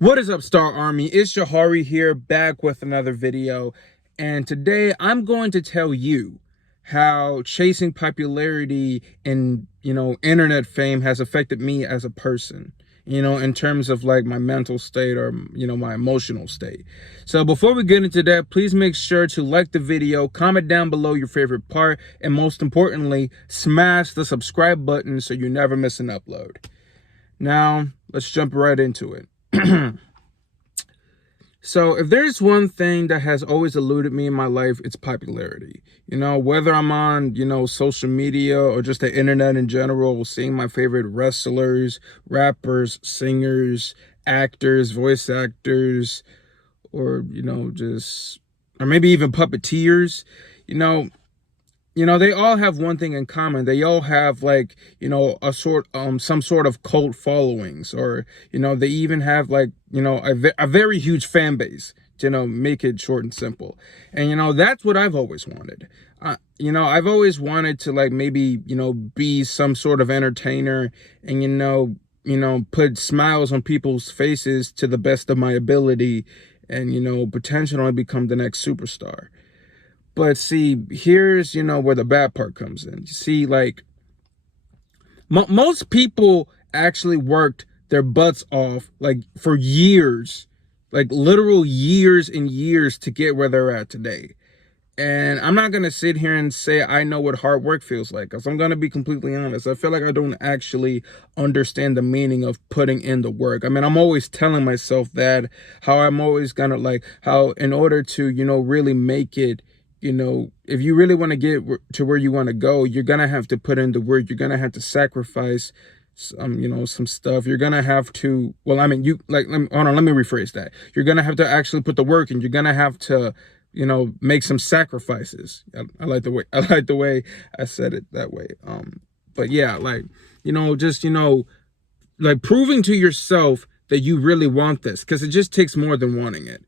What is up, Star Army? It's Jahari here, back with another video. And today I'm going to tell you how chasing popularity and, internet fame has affected me as a person, in terms of like my mental state or, my emotional state. So before we get into that, please make sure to like the video, comment down below your favorite part, and most importantly, smash the subscribe button so you never miss an upload. Now, let's jump right into it. So if there's one thing that has always eluded me in my life, it's popularity. Whether I'm on, social media or just the internet in general, seeing my favorite wrestlers, rappers, singers, actors, voice actors, or, or maybe even puppeteers, you know, they all have one thing in common. They all have like, some sort of cult followings, or, they even have like, a very huge fan base, make it short and simple. And, that's what I've always wanted. I've always wanted to like maybe, be some sort of entertainer and, put smiles on people's faces to the best of my ability and, potentially become the next superstar. But see, here's, where the bad part comes in. You see, like, most people actually worked their butts off, like, for years, like, literal years and years to get where they're at today. And I'm not going to sit here and say I know what hard work feels like, because I'm going to be completely honest. I feel like I don't actually understand the meaning of putting in the work. I mean, I'm always telling myself that, how I'm always going to, like, how in order to, really make it, if you really want to get to where you want to go, you're going to have to put in the work. You're going to have to sacrifice some stuff. You're going to have to, well, I mean, hold on, let me rephrase that. You're going to have to actually put the work in. You're going to have to, make some sacrifices. I like the way I said it that way. But yeah, like, just, like proving to yourself that you really want this, because it just takes more than wanting it.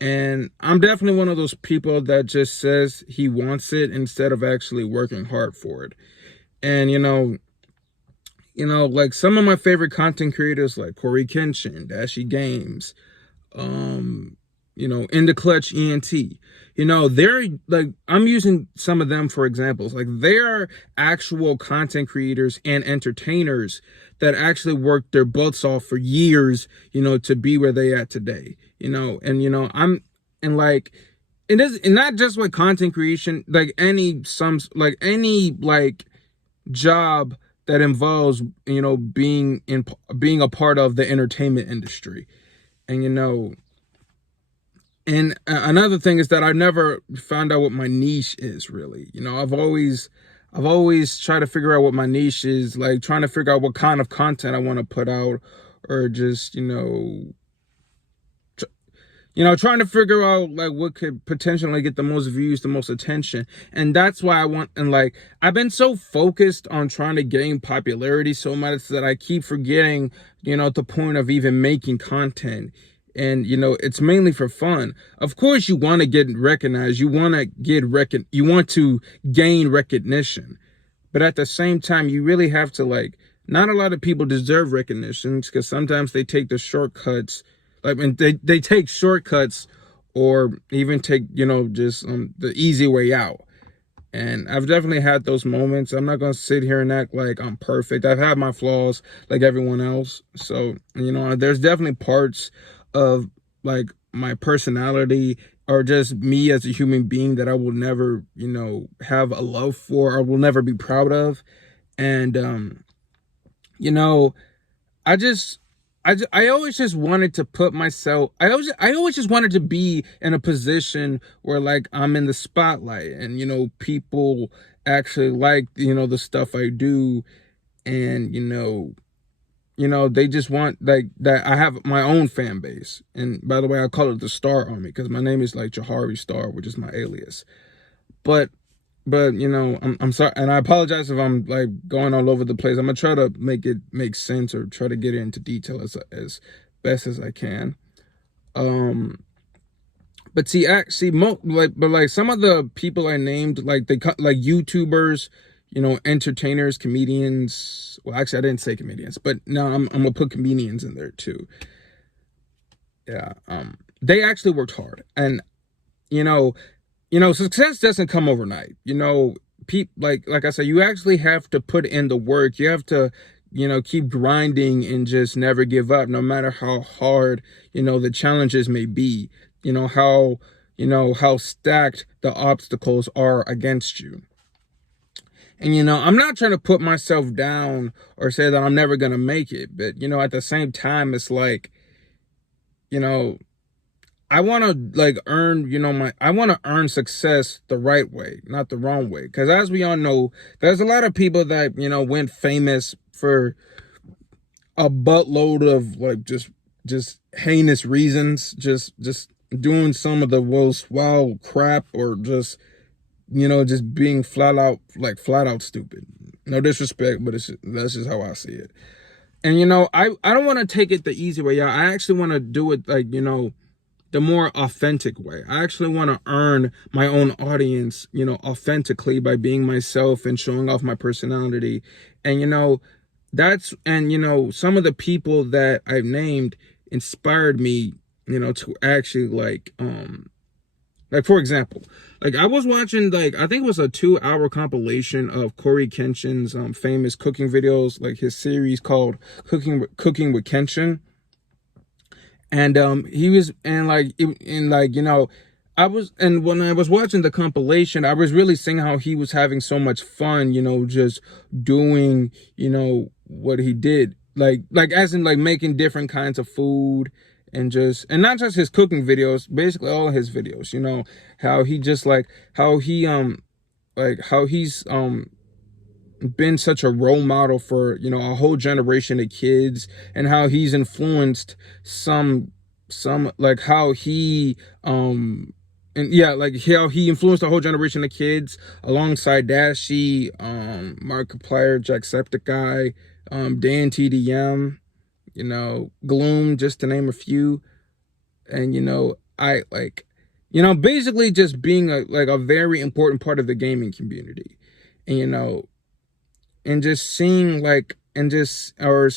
And I'm definitely one of those people that just says he wants it instead of actually working hard for it. And, like some of my favorite content creators like Corey Kenshin, Dashy Games, In the Clutch ENT, they're like, I'm using some of them for examples. Like, they're actual content creators and entertainers that actually worked their butts off for years, to be where they at today, and, and like, it is, and not just with content creation, like any job that involves, being a part of the entertainment industry. And, and another thing is that I never found out what my niche is really. I've always tried to figure out what my niche is, like trying to figure out what kind of content I want to put out, or just, trying to figure out like what could potentially get the most views, the most attention. And that's why I've been so focused on trying to gain popularity so much that I keep forgetting, the point of even making content. And, it's mainly for fun. Of course, you want to get recognized. You want to you want to gain recognition. But at the same time, you really have to, like, not a lot of people deserve recognition, because sometimes they take the shortcuts. Like, and they take shortcuts, or even take, just the easy way out. And I've definitely had those moments. I'm not going to sit here and act like I'm perfect. I've had my flaws like everyone else. So, there's definitely parts of like my personality, or just me as a human being, that I will never, have a love for, or will never be proud of. And, I just, I always just wanted to put myself, I always just wanted to be in a position where like I'm in the spotlight, and, people actually like, the stuff I do. And, they just want like that. I have my own fan base. And by the way, I call it the Star Army, because my name is like Jahari Star, which is my alias. But I'm sorry, and I apologize if I'm like going all over the place. I'm gonna try to make it make sense, or try to get into detail as best as I can. But see, actually, like some of the people I named, like like YouTubers, entertainers, comedians. Well, actually, I didn't say comedians, but no, I'm gonna put comedians in there too. Yeah. They actually worked hard. And you know, success doesn't come overnight. Like I said, you actually have to put in the work. You have to, keep grinding and just never give up, no matter how hard, the challenges may be, how stacked the obstacles are against you. And, I'm not trying to put myself down or say that I'm never going to make it. But, at the same time, it's like, you know, I want to like earn, I want to earn success the right way, not the wrong way. Because as we all know, there's a lot of people that, went famous for a buttload of like just heinous reasons, just doing some of the most wild crap, or just being flat out stupid. No disrespect, but that's just how I see it. And I don't want to take it the easy way out. I actually want to do it like, the more authentic way. I actually want to earn my own audience, authentically, by being myself and showing off my personality. And, some of the people that I've named inspired me, to actually like, for example, like I was watching, like, I think it was a 2-hour compilation of Corey Kenshin's famous cooking videos, like his series called Cooking with Kenshin. And he was, and like and when I was watching the compilation, I was really seeing how he was having so much fun, just doing, what he did, like as in like making different kinds of food, and not just his cooking videos, basically all his videos, how he just how he's been such a role model for, a whole generation of kids, and how he's influenced some like how he and yeah, like how he influenced a whole generation of kids alongside Dashie, Markiplier, Jacksepticeye, Dan TDM, Gloom, just to name a few. And I like, basically just being a very important part of the gaming community. And and just seeing like, and just or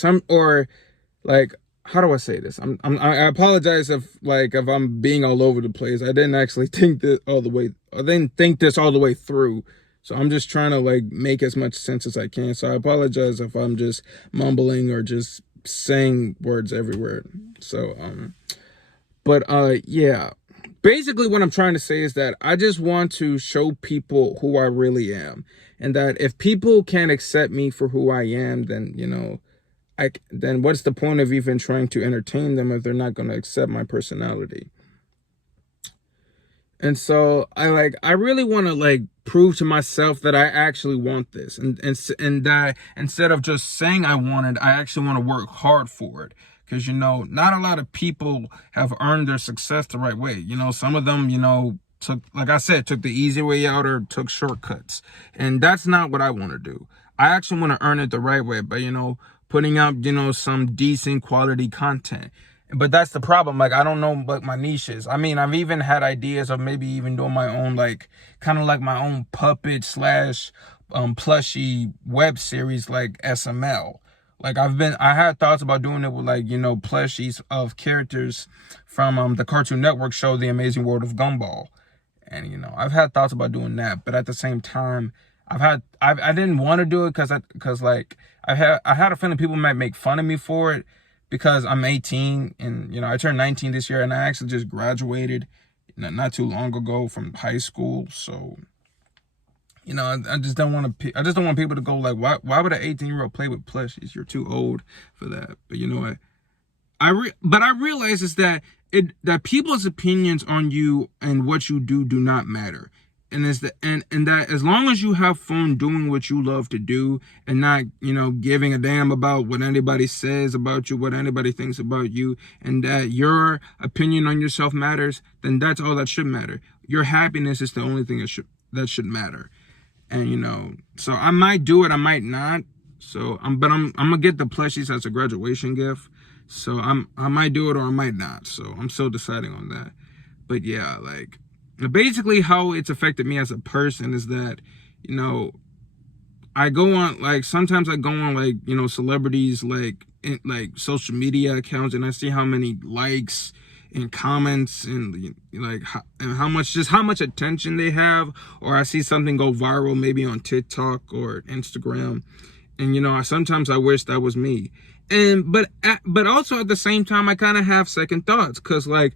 like, how do I say this? I apologize if I'm being all over the place. I didn't actually think this all the way. I didn't think this all the way through. So I'm just trying to like make as much sense as I can. So I apologize if I'm just mumbling or just saying words everywhere. So but yeah. Basically what I'm trying to say is that I just want to show people who I really am. And that if people can't accept me for who I am, then, then what's the point of even trying to entertain them if they're not going to accept my personality? And so I really want to like prove to myself that I actually want this, and that instead of just saying I want it, I actually want to work hard for it. Because, not a lot of people have earned their success the right way. Some of them, took, like I said, took the easy way out or took shortcuts. And that's not what I want to do. I actually want to earn it the right way by, putting out, some decent quality content. But that's the problem. Like, I don't know what my niche is. I mean, I've even had ideas of maybe even doing my own, like, kind of like my own puppet slash plushie web series, like SML. Like I had thoughts about doing it with like, plushies of characters from the Cartoon Network show, The Amazing World of Gumball. And, I've had thoughts about doing that, but at the same time, I didn't want to do it because like I had a feeling people might make fun of me for it, because I'm 18 and, I turned 19 this year, and I actually just graduated not too long ago from high school. So, I just don't want people to go like, why would an 18-year-old play with plushies? You're too old for that. But you know what? But I realize is that that people's opinions on you and what you do not matter. And that as long as you have fun doing what you love to do, and not, giving a damn about what anybody says about you, what anybody thinks about you, and that your opinion on yourself matters, then that's all that should matter. Your happiness is the only thing that should matter. And, so I might do it, I might not. So I'm gonna get the plushies as a graduation gift. So I might do it or I might not. So I'm still deciding on that. But yeah, like basically how it's affected me as a person is that, I go on, like, sometimes I go on, like, celebrities, like social media accounts, and I see how many likes in comments and like how much attention they have, or I see something go viral maybe on TikTok or Instagram, and sometimes I wish that was me. And but also at the same time I kind of have second thoughts, because like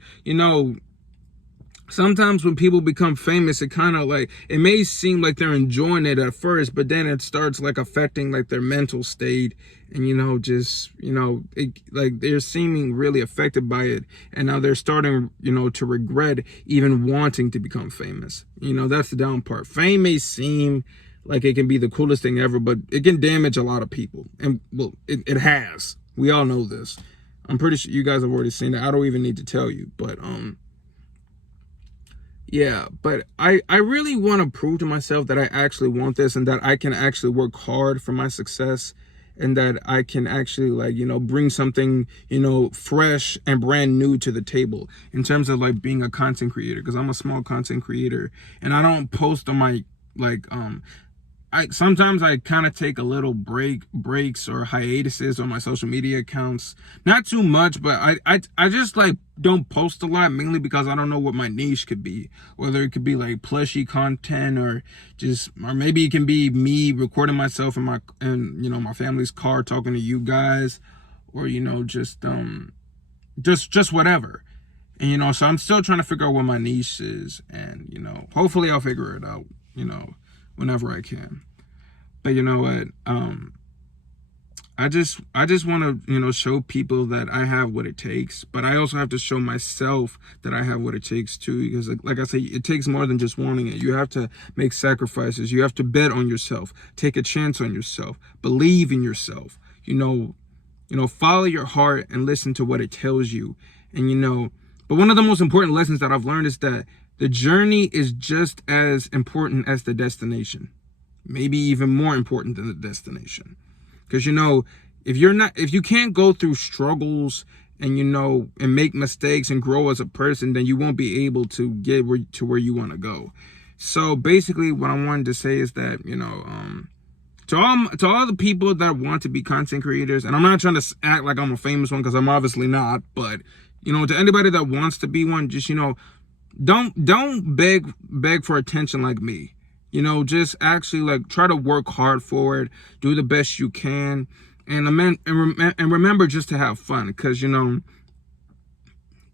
sometimes when people become famous, it kind of like, it may seem like they're enjoying it at first, but then it starts like affecting like their mental state, and like they're seeming really affected by it, and now they're starting to regret even wanting to become famous. That's the down part. Fame may seem like it can be the coolest thing ever, but it can damage a lot of people, and well, it has. We all know this. I'm pretty sure you guys have already seen it. I don't even need to tell you, but yeah, but I really want to prove to myself that I actually want this, and that I can actually work hard for my success, and that I can actually like, bring something, fresh and brand new to the table in terms of like being a content creator, because I'm a small content creator, and I don't post on my like sometimes I kind of take a little breaks or hiatuses on my social media accounts. Not too much, but I just like don't post a lot, mainly because I don't know what my niche could be. Whether it could be like plushy content, or maybe it can be me recording myself in my family's car talking to you guys, or just whatever. And so I'm still trying to figure out what my niche is, and hopefully I'll figure it out, whenever I can. But you know what? I just want to, show people that I have what it takes, but I also have to show myself that I have what it takes too, because like I say, it takes more than just wanting it. You have to make sacrifices. You have to bet on yourself, take a chance on yourself, believe in yourself, follow your heart and listen to what it tells you. And but one of the most important lessons that I've learned is that the journey is just as important as the destination, maybe even more important than the destination. Because if you can't go through struggles and and make mistakes and grow as a person, then you won't be able to get to where you want to go. So basically what I wanted to say is that to all the people that want to be content creators, and I'm not trying to act like I'm a famous one, because I'm obviously not, but to anybody that wants to be one, just don't beg for attention like me. Just actually like try to work hard for it, do the best you can, and remember just to have fun, because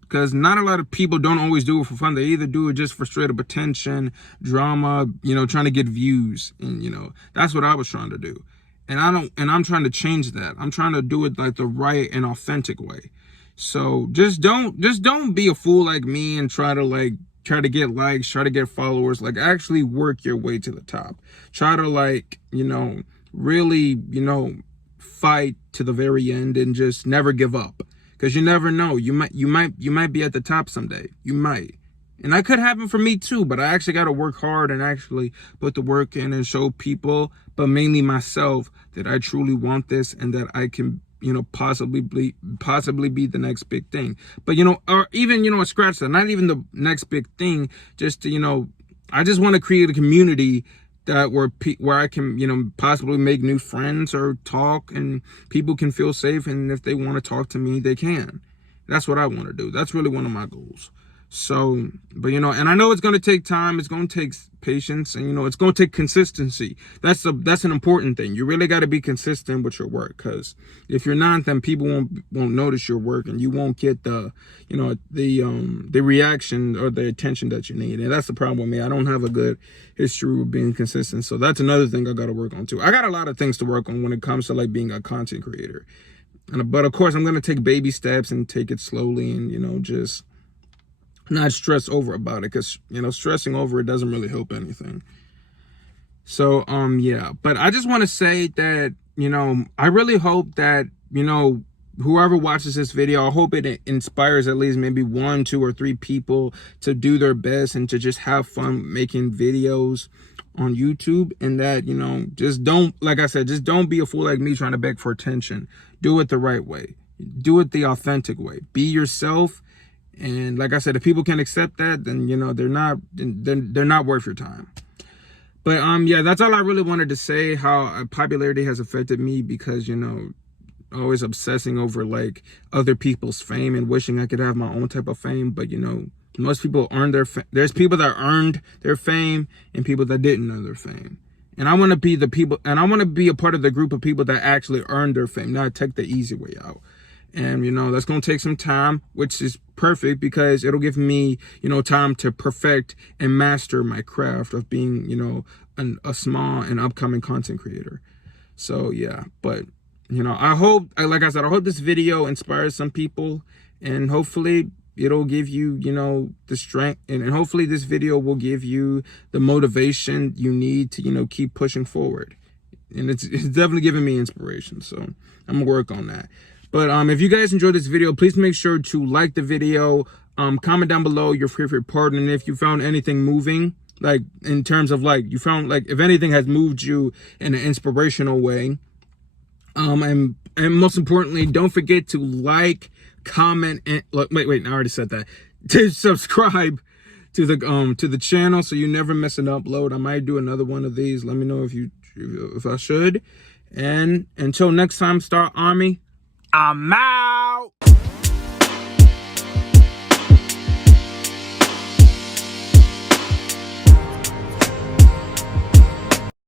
because not a lot of people don't always do it for fun. They either do it just for straight up attention, drama, trying to get views, and that's what I was trying to do, and I'm trying to change that. I'm trying to do it like the right and authentic way. So just don't be a fool like me and try to get likes, try to get followers. Like, actually work your way to the top. Try to like, really, fight to the very end, and just never give up. Because you never know. You might be at the top someday. You might. And that could happen for me too, but I actually got to work hard and actually put the work in and show people, but mainly myself, that I truly want this, and that I can possibly be the next big thing. But or even scratch that, not even the next big thing, just to I just want to create a community that where I can possibly make new friends or talk, and people can feel safe, and if they want to talk to me, they can. That's what I want to do. That's really one of my goals. So, but and I know it's going to take time, it's going to take patience, and it's going to take consistency. That's an important thing. You really got to be consistent with your work, because if you're not, then people won't notice your work, and you won't get the the reaction or the attention that you need. And that's the problem with me. I don't have a good history with being consistent. So that's another thing I got to work on too. I got a lot of things to work on when it comes to like being a content creator. But of course, I'm going to take baby steps and take it slowly, and just not stress over about it, because stressing over it doesn't really help anything. So yeah, but I just want to say that I really hope that whoever watches this video, I hope it inspires at least maybe 1, 2, or 3 people to do their best and to just have fun making videos on YouTube. And that just don't, like I said, just don't be a fool like me trying to beg for attention. Do it the right way, do it the authentic way, be yourself. And like I said, if people can't accept that, then they're not worth your time. But yeah, that's all I really wanted to say, how popularity has affected me, because always obsessing over like other people's fame and wishing I could have my own type of fame. But you know, most people earn their there's people that earned their fame and people that didn't earn their fame. And I want to be the people, and I want to be a part of the group of people that actually earned their fame, not take the easy way out. And, you know, that's going to take some time, which is perfect because it'll give me, you know, time to perfect and master my craft of being, you know, a small and upcoming content creator. So, yeah, but, you know, I hope, like I said, I hope this video inspires some people, and hopefully it'll give you, you know, the strength, and hopefully this video will give you the motivation you need to, you know, keep pushing forward. And it's definitely giving me inspiration, so I'm gonna work on that. But if you guys enjoyed this video, please make sure to like the video, comment down below your favorite part, and if you found anything moving, like in terms of like you found like if anything has moved you in an inspirational way. And most importantly, don't forget to like, comment, and wait, I already said that. To subscribe to the channel so you never miss an upload. I might do another one of these. Let me know if I should. And until next time, Star Army, I'm out.